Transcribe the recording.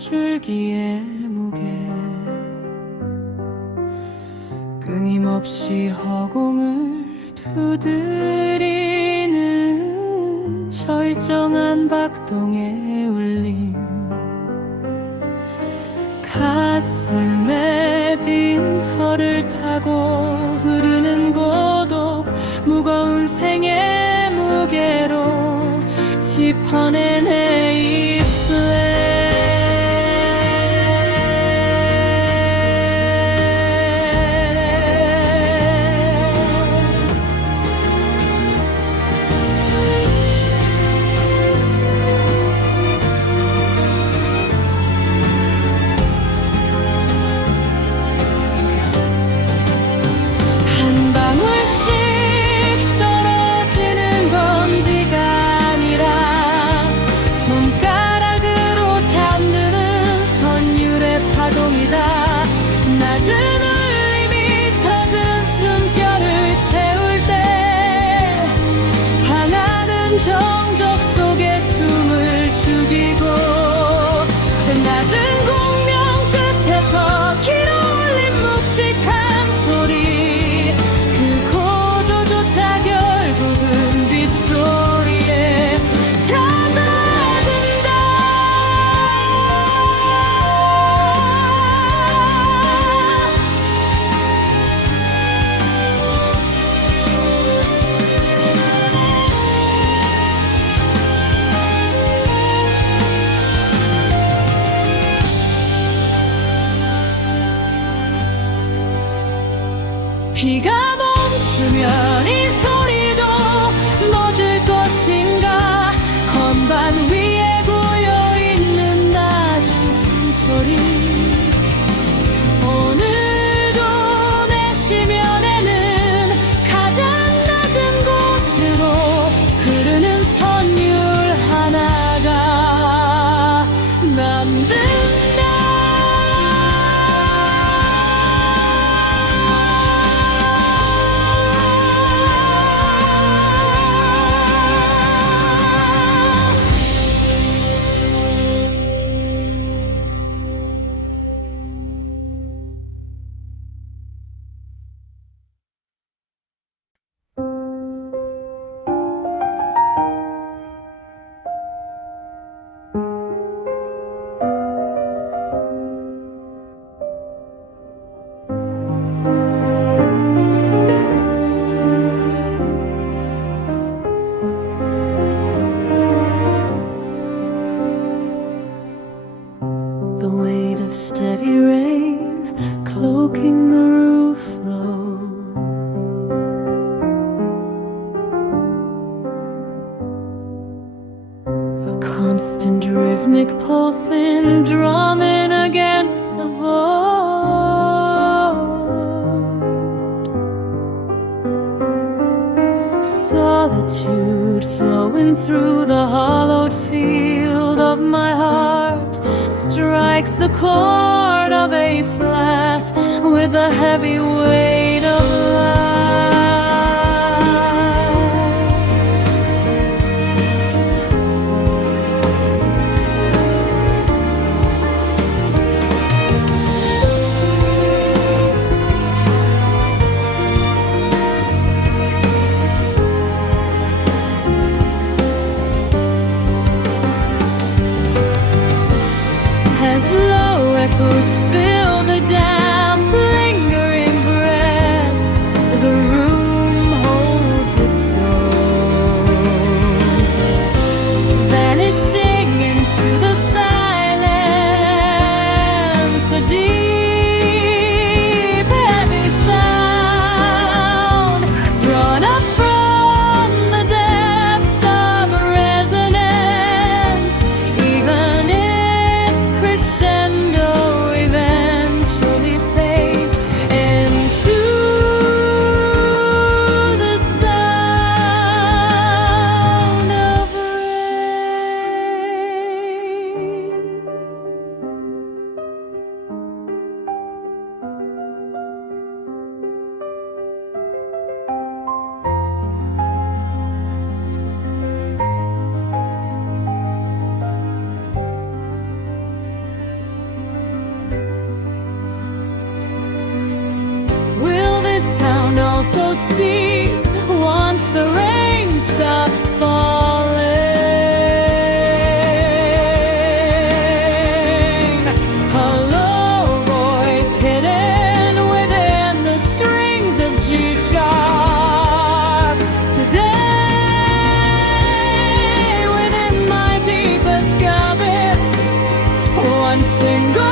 빗줄기의 무게 끊임없이 허공을 두드리는 절정한 박동의 울림 가슴에 빈털을 타고 흐르는 고독 무거운 생의 무게로 짚어낸 A 플랫 한 방울씩 떨어지는 건 비가 아니라 손가락으로 잡는 선율의 파동이다. 낮은 울림이 젖은 숨결을 채울 때 방하는 정적 속에 숨을 죽이고 낮은 공명 끝에서 길어올린 묵직한 소리 그 고조조차 결국은 빗소리에 잦아든다. 비가 멈추면 이 소리도 멎을 것인가. 건반 위에 고여있는 낮은 숨소리 오늘도 내 심연에는 가장 낮은 곳으로 흐르는 선율 하나가 남든다. The weight of steady rain cloaking the roof low. A constant rhythmic pulsing drumming against the void. Solitude flowing through the hollowed field of my heart strikes the chord of A flat with the heavy weight of life. As low echoes fill the damp, lingering breath, the room holds its own, vanishing into the silence, a deep, heavy sound drawn up from the depths of resonance, even its crescendo eventually cease once the rain stops falling. A low voice hidden within the strings of G sharp. Today, within my deepest abyss, one single